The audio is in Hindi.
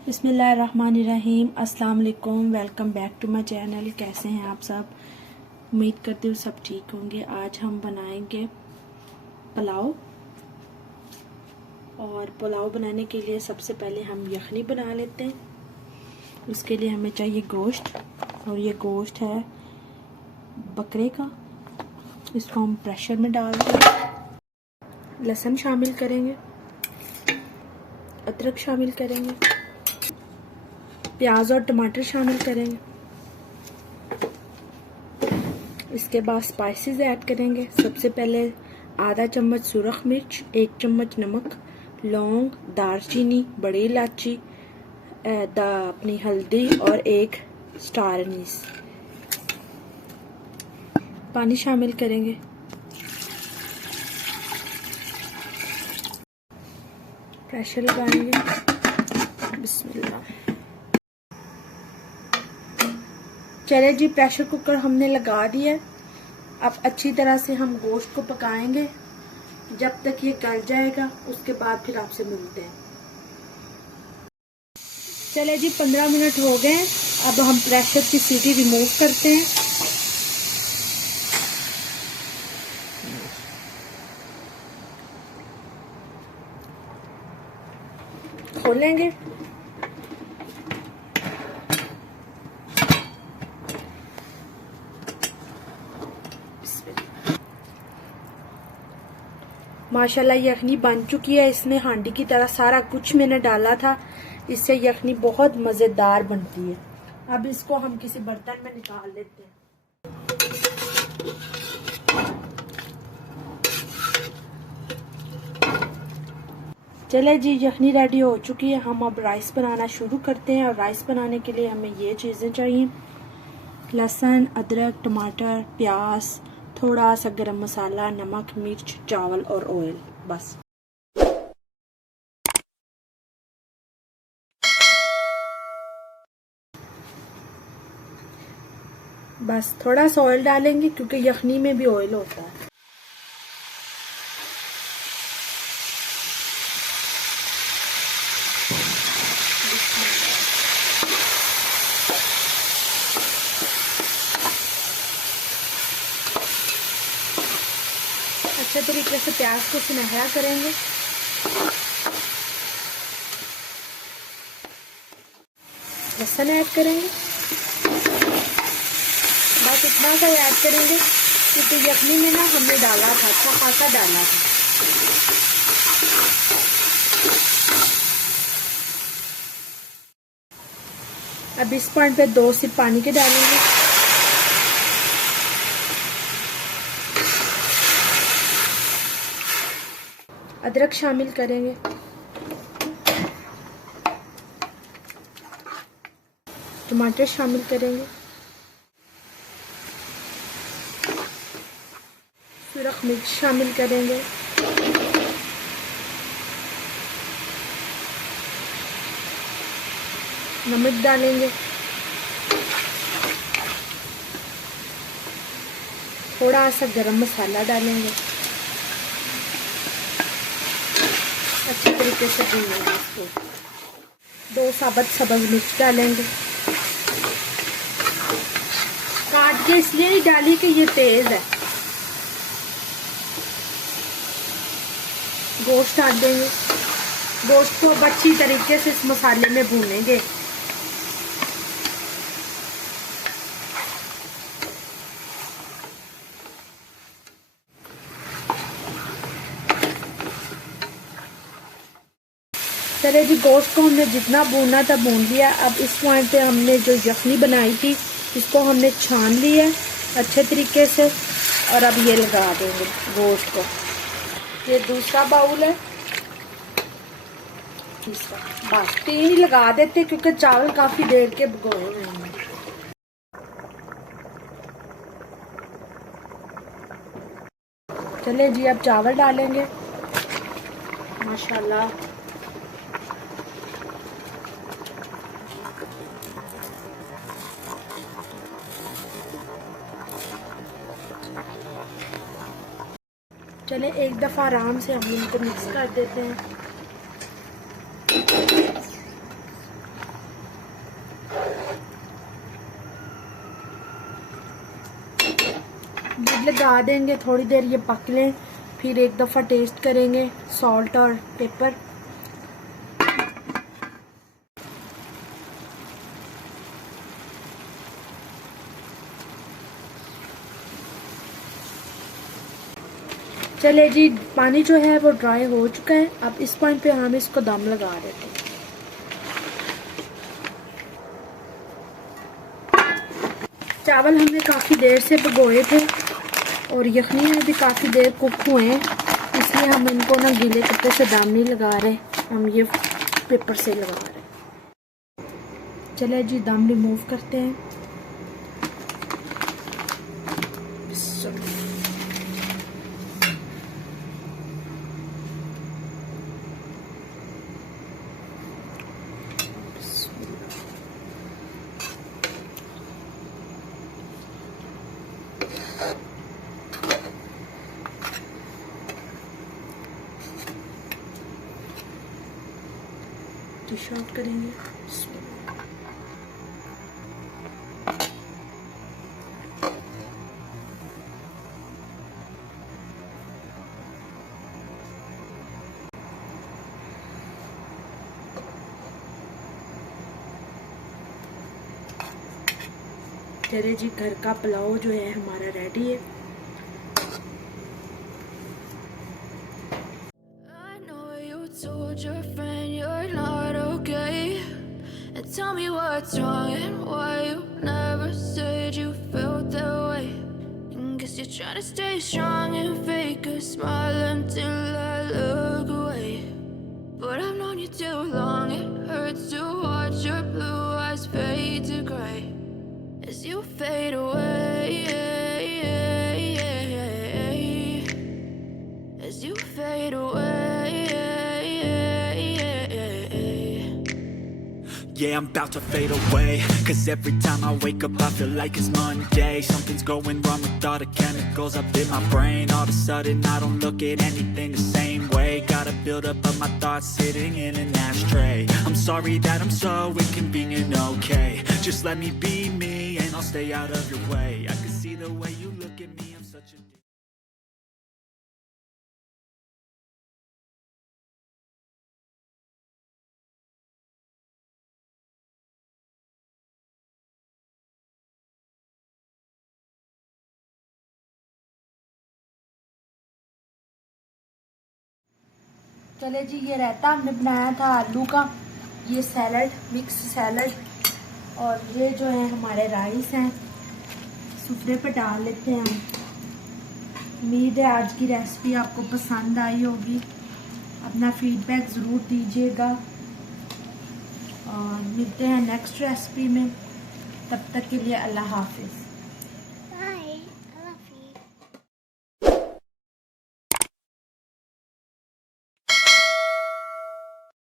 बिस्मिल्लाहिर्रहमानिर्रहीम। अस्सलाम वालेकुम। Welcome back to my channel. कैसे हैं आप सब? उम्मीद करती हूँ सब ठीक होंगे। आज हम बनाएंगे पुलाव। और पुलाव बनाने के लिए सबसे पहले हम यखनी बना लेते हैं। उसके लिए हमें चाहिए गोश्त, और ये गोश्त है बकरे का। इसको हम प्रेशर में डाल दें। लहसुन शामिल करेंगे, अदरक शामिल करेंगे, प्याज और टमाटर शामिल करेंगे। इसके बाद स्पाइसेस ऐड करेंगे। सबसे पहले आधा चम्मच सुरख मिर्च, 1 चम्मच नमक, लौंग, दालचीनी, बड़ी इलायची, अपनी हल्दी और 1 स्टार अनीस। पानी शामिल करेंगे। प्रेशर लगाएंगे। बिस्मिल्लाह। चले जी, प्रेशर कुकर हमने लगा दिया। अब अच्छी तरह से हम गोश्त को पकाएंगे जब तक ये गल जाएगा। उसके बाद फिर आपसे मिलते हैं। चले जी, 15 मिनट हो गए। अब हम प्रेशर की सीटी रिमूव करते हैं। खोलेंगे। माशाल्लाह यखनी बन चुकी है। इसमें हांडी की तरह सारा कुछ मैंने डाला था। इससे यखनी बहुत मज़ेदार बनती है। अब इसको हम किसी बर्तन में निकाल लेते हैं। चले जी, यखनी रेडी हो चुकी है। हम अब राइस बनाना शुरू करते हैं। और राइस बनाने के लिए हमें ये चीज़ें चाहिए: लहसुन, अदरक, टमाटर, प्याज, थोड़ा सा गरम मसाला, नमक, मिर्च, चावल और ऑयल। बस थोड़ा सा ऑयल डालेंगे क्योंकि यखनी में भी ऑयल होता है। अच्छे तरीके से प्याज को सुनहरा करेंगे। लहसुन ऐड करेंगे। बस इतना सा ऐड करेंगे क्योंकि यखनी में ना हमने डाला था, अच्छा खासा डाला था। अब इस पॉइंट पे 2 सिप पानी के डालेंगे। अदरक शामिल करेंगे। टमाटर शामिल करेंगे। सुरख मिर्च शामिल करेंगे। नमक डालेंगे। थोड़ा सा गरम मसाला डालेंगे। अच्छे तरीके से भूनेंगे इसको। 2 साबुत सब्ज़ मिर्च डालेंगे। काट के इसलिए नहीं डाली कि ये तेज है। गोश्त डाल देंगे। गोश्त को अच्छी तरीके से इस मसाले में भूनेंगे। चले जी, गोश्त को हमने जितना भूनना था भून लिया। अब इस पॉइंट पे हमने जो यखनी बनाई थी इसको हमने छान लिया अच्छे तरीके से। और अब ये लगा देंगे गोश्त को। ये दूसरा बाउल है, तीसरा। बस 3 ही लगा देते क्योंकि चावल काफी देर के भिगोए हुए हैं। चले जी, अब चावल डालेंगे। माशाल्लाह चले एक दफ़ा आराम से हम इनको मिक्स कर देते हैं। लगा देंगे, थोड़ी देर ये पक लें, फिर एक दफ़ा टेस्ट करेंगे सॉल्ट और पेपर। चले जी, पानी जो है वो ड्राई हो चुका है। अब इस पॉइंट पे हम इसको दम लगा देते हैं। चावल हमने काफ़ी देर से भिगोए थे और यखनी में भी काफ़ी देर कुक हुए हैं, इसलिए हम इनको ना गीले कपड़े से दम नहीं लगा रहे, हम ये पेपर से लगा रहे। चले जी, दम रिमूव करते हैं। डिश आउट करेंगे। चले जी, घर का पुलाव जो है हमारा रेडी है। Tell me what's wrong and why you never said you felt that way. Guess you're trying to stay strong and fake a smile until I look away. But I've known you too long, it hurts to watch your blue eyes fade to gray as you fade away, as you fade away. Yeah, I'm about to fade away, 'cause every time I wake up I feel like it's Monday. Something's going wrong with all the chemicals up in my brain. All of a sudden I don't look at anything the same way. Gotta build up of my thoughts sitting in an ashtray. I'm sorry that I'm so inconvenient, okay. Just let me be me and I'll stay out of your way. I can see the way you look at me, I'm such a चले जी, ये रायता हमने बनाया था आलू का, ये सैलड, मिक्स सैलड, और ये जो है हमारे राइस हैं, सुफरे पे डाल लेते हैं हम। उम्मीद है आज की रेसिपी आपको पसंद आई होगी। अपना फीडबैक ज़रूर दीजिएगा और मिलते हैं नेक्स्ट रेसिपी में। तब तक के लिए अल्लाह हाफिज़।